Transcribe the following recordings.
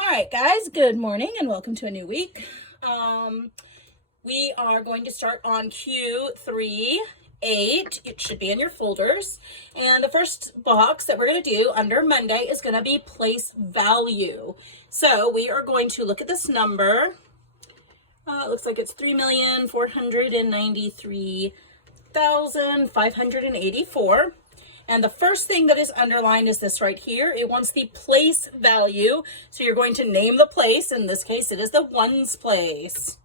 All right, guys, good morning and welcome to a new week. We are going to start on Q3-8. It should be in your folders. And the first box that we're going to do under Monday is going to be place value. So we are going to look at this number. It looks like it's 3,493,584. And the first thing that is underlined is this right here. It wants the place value. So you're going to name the place. In this case, it is the ones place.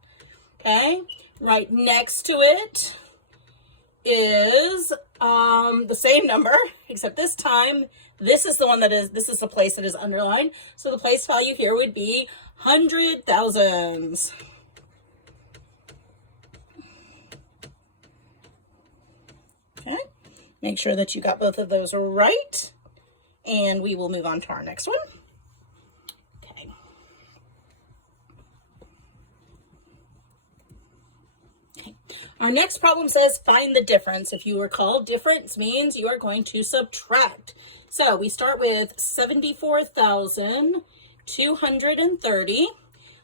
Okay. Right next to it is the same number, except this time, this is the place that is underlined. So the place value here would be 100,000s. Okay. Make sure that you got both of those right, and we will move on to our next one. Okay. Our next problem says find the difference. If you recall, difference means you are going to subtract. So we start with 74,230.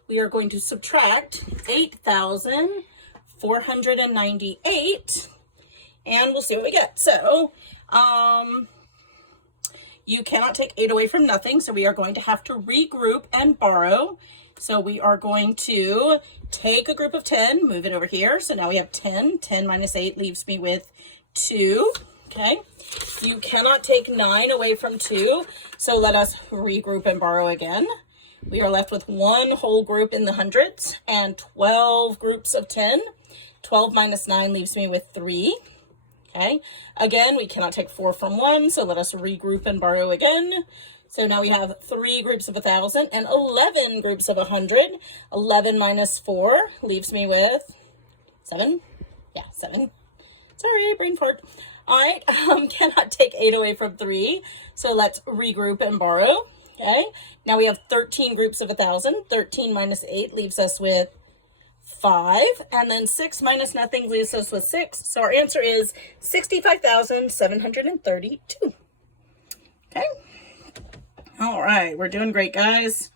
We are going to subtract 8,498. And we'll see what we get. So, you cannot take 8 away from nothing. So we are going to have to regroup and borrow. So we are going to take a group of 10, move it over here. So now we have 10. 10 minus 8 leaves me with 2. Okay. You cannot take 9 away from 2. So let us regroup and borrow again. We are left with one whole group in the hundreds and 12 groups of 10. 12 minus 9 leaves me with 3. Okay, again, we cannot take 4 from 1, so let us regroup and borrow again. So now we have 3 groups of 1,000 and 11 groups of 100. 11 minus 4 leaves me with 7. Yeah, 7. Sorry, brain fart. All right, cannot take 8 away from 3, so let's regroup and borrow. Okay, now we have 13 groups of 1,000. 13 minus 8 leaves us with 5, and then 6 minus nothing leaves us with 6. So our answer is 65,732. Okay. All right. We're doing great, guys.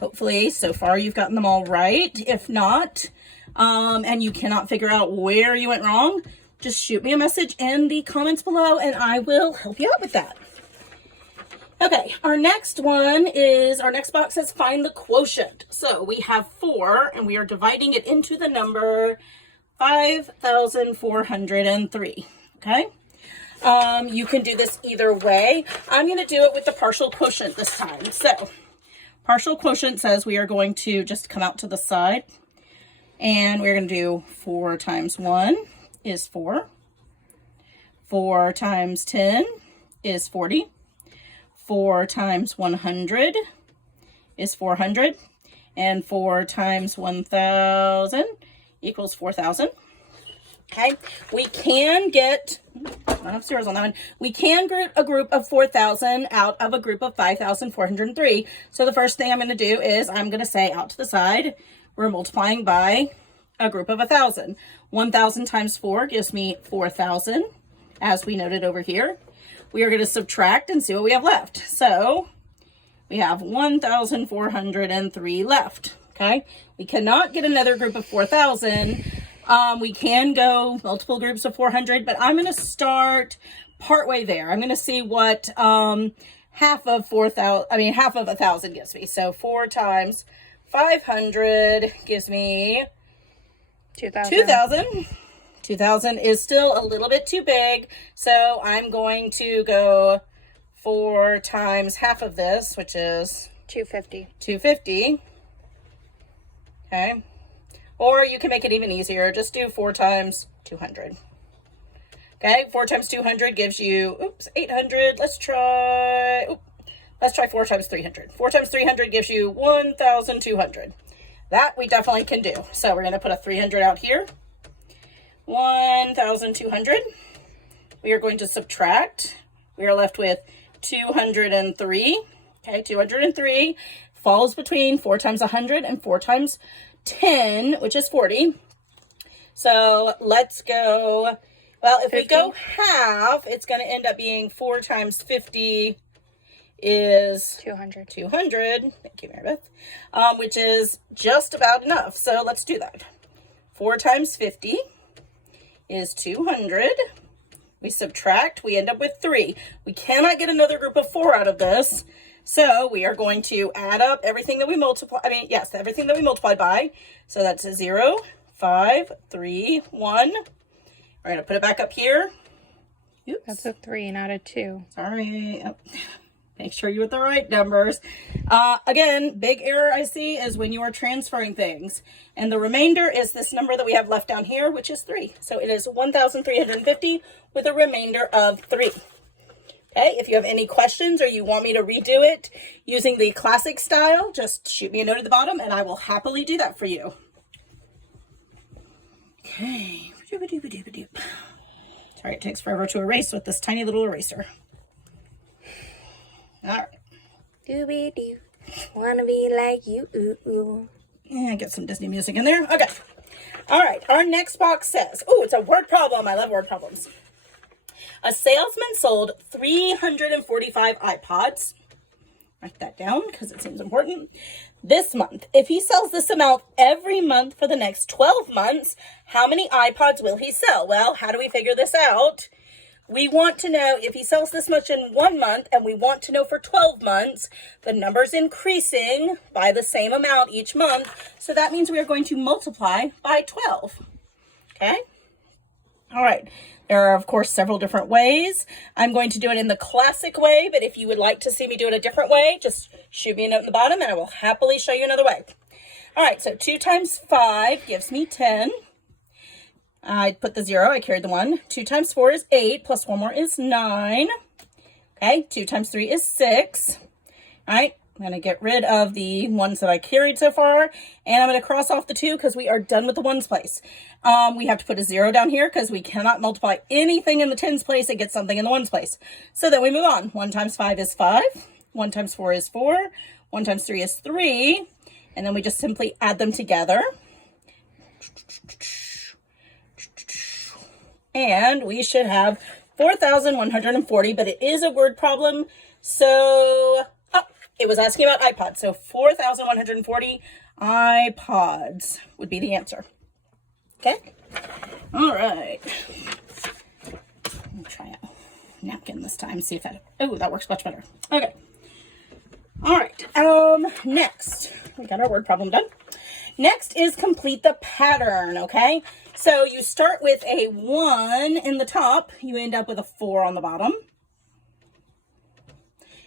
Hopefully, so far you've gotten them all right. If not, and you cannot figure out where you went wrong, just shoot me a message in the comments below, and I will help you out with that. Okay, our next box says find the quotient. So we have 4, and we are dividing it into the number 5,403, okay? You can do this either way. I'm going to do it with the partial quotient this time. So partial quotient says we are going to just come out to the side, and we're going to do 4 times 1 is 4. 4 times 10 is 40. 4 times 100 is 400, and 4 times 1,000 equals 4,000. Okay, we can get, not enough zeros on that one, we can group a group of 4,000 out of a group of 5,403. So the first thing I'm going to do is I'm going to say out to the side, we're multiplying by a group of 1,000. 1,000 times 4 gives me 4,000, as we noted over here. We are going to subtract and see what we have left. So we have 1,403 left. Okay. We cannot get another group of 4,000. We can go multiple groups of 400, but I'm going to start partway there. I'm going to see what half of 1,000 gives me. So 4 times 500 gives me 2,000. 2,000 is still a little bit too big, so I'm going to go 4 times half of this, which is 250. 250. Okay. Or you can make it even easier. Just do 4 times 200. Okay, 4 times 200 gives you, 800. Let's try 4 times 300. 4 times 300 gives you 1,200. That we definitely can do. So we're going to put a 300 out here. 1,200. We are going to subtract. We are left with 203. Okay, 203 falls between 4 times 100 and 4 times 10, which is 40. So let's go, well, if 50. We go half, it's going to end up being 4 times 50 is 200. 200. Thank you, Maribeth. Which is just about enough. So let's do that. 4 times 50 is 200. We subtract, we end up with 3. We cannot get another group of 4 out of this. So we are going to add up everything that we multiply. Everything that we multiplied by. So that's a 0, 5, 3, 1. We're going to put it back up here. Oops. That's a 3, not a 2. Sorry. Make sure you get the right numbers. Again, big error I see is when you are transferring things. And the remainder is this number that we have left down here, which is 3. So it is 1,350 with a remainder of 3. Okay, if you have any questions or you want me to redo it using the classic style, just shoot me a note at the bottom and I will happily do that for you. Okay. Sorry, it takes forever to erase with this tiny little eraser. All right. Dooby-doo, wanna be like you. Ooh. Yeah, get some Disney music in there. Okay. All right, our next box says, oh, it's a word problem. I love word problems. A salesman sold 345 iPods. Write that down because it seems important. This month, if he sells this amount every month for the next 12 months, how many iPods will he sell? Well, how do we figure this out? We want to know if he sells this much in 1 month, and we want to know for 12 months, the number's increasing by the same amount each month. So that means we are going to multiply by 12. Okay? All right. There are, of course, several different ways. I'm going to do it in the classic way, but if you would like to see me do it a different way, just shoot me a note in the bottom and I will happily show you another way. All right, so 2 times 5 gives me 10. I put the 0, I carried the 1. 2 times 4 is 8, plus 1 more is 9. Okay, 2 times 3 is 6. All right, I'm going to get rid of the ones that I carried so far, and I'm going to cross off the 2 because we are done with the ones place. We have to put a 0 down here because we cannot multiply anything in the tens place and get something in the ones place. So then we move on. 1 times 5 is 5. 1 times 4 is 4. 1 times 3 is 3. And then we just simply add them together. And we should have 4,140, but it is a word problem. So, it was asking about iPods. So 4,140 iPods would be the answer. Okay? All right. Let me try a napkin this time, see if that, oh, that works much better. Okay. All right. Next, we got our word problem done. Next is complete the pattern, okay? So you start with a 1 in the top, you end up with a 4 on the bottom.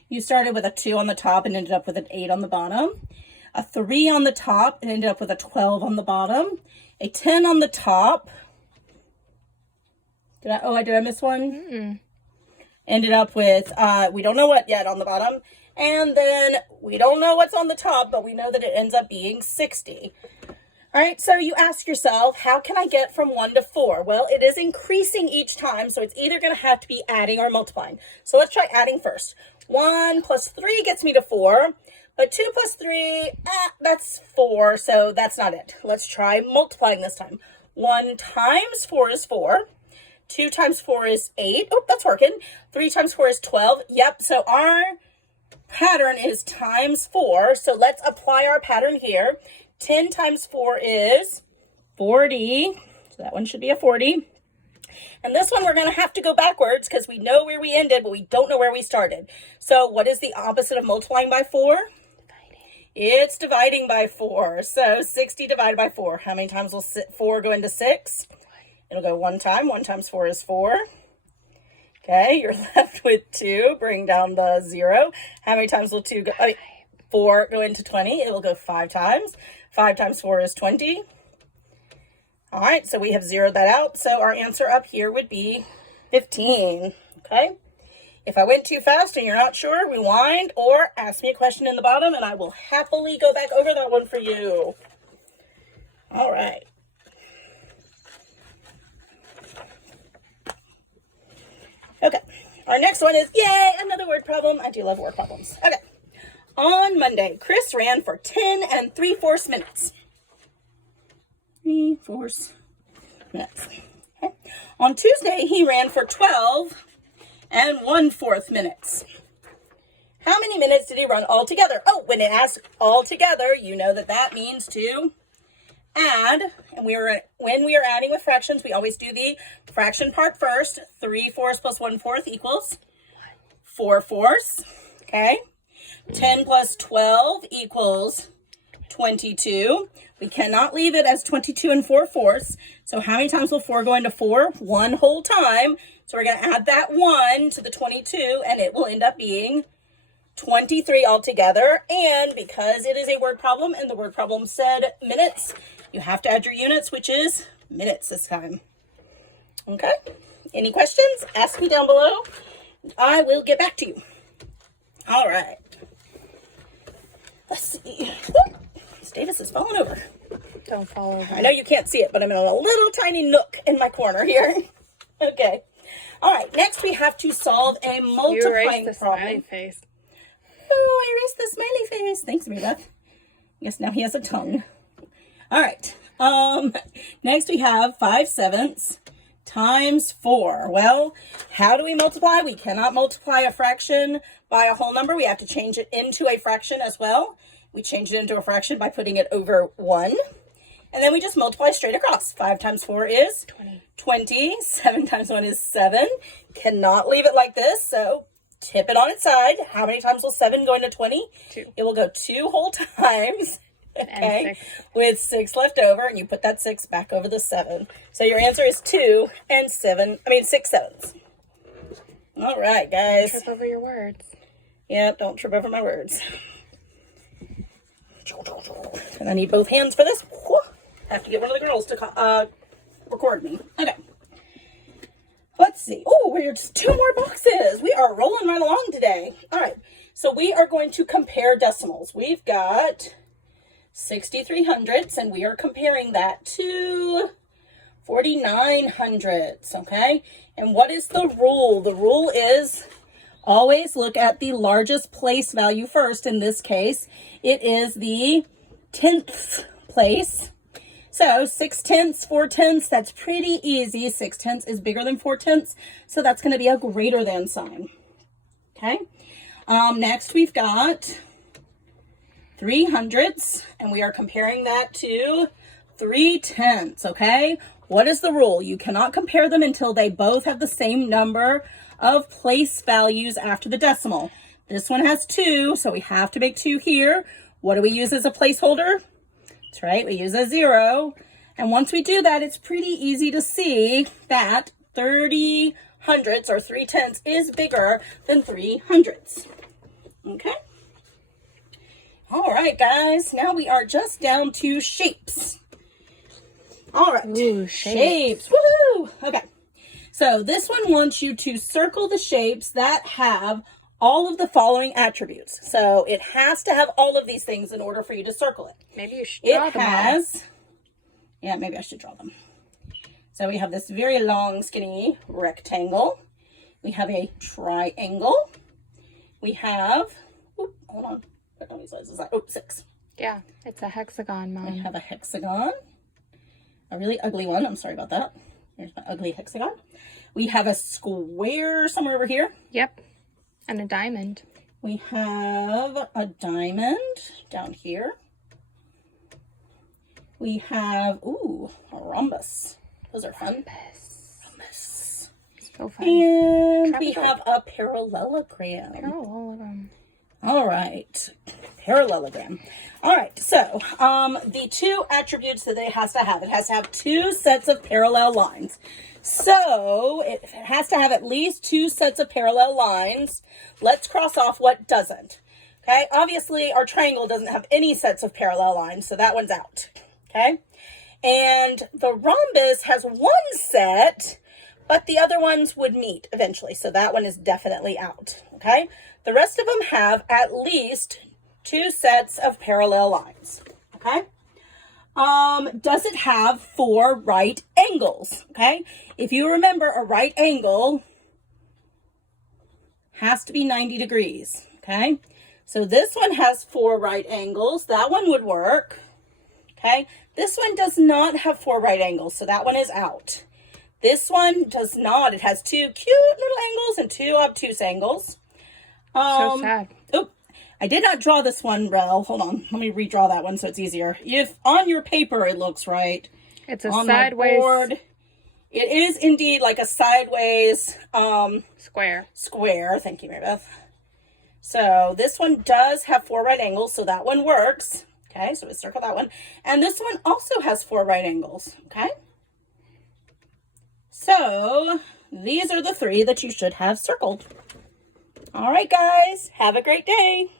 You started with a 2 on the top and ended up with an 8 on the bottom. A 3 on the top and ended up with a 12 on the bottom. A 10 on the top. Did I miss one? Mm-mm. Ended up with, we don't know what yet on the bottom. And then we don't know what's on the top, but we know that it ends up being 60. All right, so you ask yourself, how can I get from 1 to 4? Well, it is increasing each time, so it's either going to have to be adding or multiplying. So let's try adding first. 1 plus 3 gets me to 4, but 2 plus 3, that's 4, so that's not it. Let's try multiplying this time. 1 times 4 is 4. 2 times 4 is 8. Oh, that's working. 3 times 4 is 12. Yep, so our pattern is times 4, so let's apply our pattern here. 10 times 4 is 40, so that one should be a 40. And this one we're going to have to go backwards because we know where we ended, but we don't know where we started. So what is the opposite of multiplying by 4? Dividing. It's dividing by 4. So 60 divided by 4. How many times will 4 go into 6? It'll go 1 time. 1 times 4 is 4. Okay, you're left with 2. Bring down the 0. How many times will 4 go into 20? It will go 5 times. 5 times 4 is 20. All right, so we have zeroed that out. So our answer up here would be 15, okay? If I went too fast and you're not sure, rewind or ask me a question in the bottom and I will happily go back over that one for you. All right. Okay, our next one is, yay, another word problem. I do love word problems. Okay, on Monday, Chris ran for 10 3/4 minutes. 3/4 minutes. Okay. On Tuesday, he ran for 12 1/4 minutes. How many minutes did he run all together? Oh, when it asks all together, you know that that means to add. And when we are adding with fractions, we always do the fraction part first. 3/4 plus 1/4 equals 4/4. Okay. 10 plus 12 equals 22. We cannot leave it as 22 and 4/4. So how many times will 4 go into 4? One whole time. So we're going to add that 1 to the 22, and it will end up being 23 altogether. And because it is a word problem and the word problem said minutes, you have to add your units, which is minutes this time. Okay? Any questions? Ask me down below. I will get back to you. All right. Let's see. Miss Davis is falling over. Don't fall over. I know you can't see it, but I'm in a little tiny nook in my corner here. Okay. All right. Next, we have to solve a multiplying the problem. smiley face. Oh, I erased the smiley face. Thanks, Rita. I guess now he has a tongue. All right. Next we have 5/7 times 4. Well, how do we multiply? We cannot multiply a fraction by a whole number. We have to change it into a fraction as well. We change it into a fraction by putting it over 1. And then we just multiply straight across. 5 times 4 is 20. 7 times 1 is 7. Cannot leave it like this, so tip it on its side. How many times will 7 go into 20? 2. It will go 2 whole times. Okay, And 6. with 6 left over, and you put that 6 back over the 7. So your answer is 2 and 6 sevenths. All right, guys. Trip over your words. Yeah, don't trip over my words. And I need both hands for this. I have to get one of the girls to record me. Okay. Let's see. Oh, we're just 2 more boxes. We are rolling right along today. All right. So we are going to compare decimals. We've got 63 hundredths, and we are comparing that to 49 hundredths, okay? And what is the rule? The rule is always look at the largest place value first. In this case, it is the 10th place. So 6/10, 4/10, that's pretty easy. 6/10 is bigger than 4/10, so that's going to be a greater than sign. Okay. Next we've got 3 hundredths, and we are comparing that to 3/10. Okay. What is the rule? You cannot compare them until they both have the same number of place values after the decimal. This one has 2, so we have to make 2 here. What do we use as a placeholder? That's right, we use a 0. And once we do that, it's pretty easy to see that 30 hundredths or 3/10 is bigger than 3 hundredths. Okay. All right, guys. Now we are just down to shapes. All right. Ooh, shapes. Woohoo! Okay. So this one wants you to circle the shapes that have all of the following attributes. So it has to have all of these things in order for you to circle it. Maybe you should draw them all. Yeah, maybe I should draw them. So we have this very long, skinny rectangle. We have a triangle. We have, hold on. How many sizes is that? 6. Yeah, it's a hexagon, Mom. We have a hexagon. A really ugly one. I'm sorry about that. Here's my ugly hexagon. We have a square somewhere over here. Yep. And a diamond. We have a diamond down here. We have, a rhombus. Those are fun. Rhombus. So fun. And we have a parallelogram. Parallelogram. All right. Parallelogram. All right. So, the 2 attributes that it has to have 2 sets of parallel lines. So, it has to have at least 2 sets of parallel lines. Let's cross off what doesn't. Okay. Obviously, our triangle doesn't have any sets of parallel lines, so that one's out. Okay. And the rhombus has 1 set, but the other ones would meet eventually. So that one is definitely out. Okay. The rest of them have at least 2 sets of parallel lines. Okay. Does it have 4 right angles? Okay. If you remember, a right angle has to be 90 degrees. Okay. So this one has 4 right angles. That one would work. Okay. This one does not have 4 right angles, so that one is out. This one does not. It has 2 cute little angles and 2 obtuse angles. So sad. Oh, I did not draw this one, Rel. Hold on. Let me redraw that one so it's easier. If on your paper it looks right. It's a On sideways my board, it is indeed like a sideways square. Thank you, Marybeth. So this one does have 4 right angles, so that one works. Okay, so we circle that one. And this one also has 4 right angles. Okay. So these are the 3 that you should have circled. All right, guys, have a great day.